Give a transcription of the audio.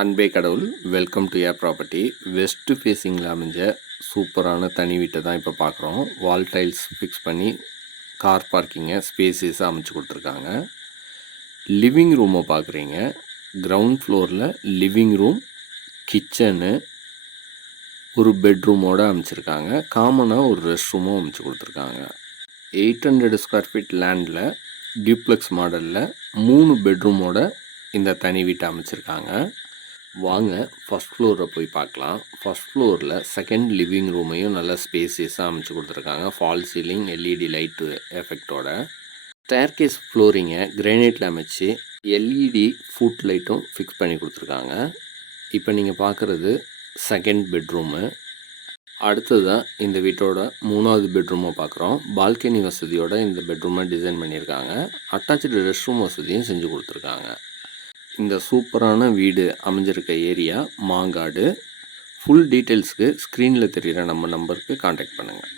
அன்பே கடவுள் welcome to air property. West ஃபேஸிங்கில் அமைஞ்ச சூப்பரான தனி வீட்டை தான் இப்போ பார்க்குறோம். வால் டைல்ஸ் ஃபிக்ஸ் பண்ணி கார் பார்க்கிங்கை ஸ்பேசியஸாக அமைச்சு கொடுத்துருக்காங்க. லிவிங் ரூமை பார்க்குறீங்க. கிரவுண்ட் ஃப்ளோரில் லிவிங் ரூம், கிச்சனு, ஒரு பெட்ரூமோடு அமைச்சிருக்காங்க. காமனாக ஒரு ரெஸ்ட் ரூமும் அமைச்சு கொடுத்துருக்காங்க. 800 ஸ்கொயர் ஃபீட் லேண்டில் டியூப்ளெக்ஸ் மாடலில் 3 பெட்ரூமோட இந்த தனி வீட்டை அமைச்சிருக்காங்க. வாங்க ஃபஸ்ட் ஃப்ளோரில் போய் பார்க்கலாம். ஃபஸ்ட் ஃப்ளோரில் செகண்ட் லிவிங் ரூமையும் நல்லா ஸ்பேசியஸாக அமைச்சு கொடுத்துருக்காங்க. ஃபால் சீலிங், எல்இடி லைட்டு எஃபெக்டோட. ஸ்டேர்கேஸ் ஃப்ளோரிங்கை கிரானைட்டில் அமைச்சு எல்இடி ஃபுட் லைட்டும் ஃபிக்ஸ் பண்ணி கொடுத்துருக்காங்க. இப்போ நீங்கள் பார்க்குறது செகண்ட் பெட்ரூமு. அடுத்ததாக இந்த வீட்டோட 3வது பெட்ரூமை பார்க்குறோம். பால்கனி வசதியோட இந்த பெட்ரூமை டிசைன் பண்ணியிருக்காங்க. அட்டாச்சு ரெஸ்ட் ரூம் வசதியும் செஞ்சு கொடுத்துருக்காங்க. இந்த சூப்பரான வீடு அமைஞ்சிருக்க ஏரியா மாங்காடு. ஃபுல் டீட்டெயில்ஸ்க்கு ஸ்க்ரீனில் தெரிகிற நம்ம நம்பருக்கு காண்டாக்ட் பண்ணுங்கள்.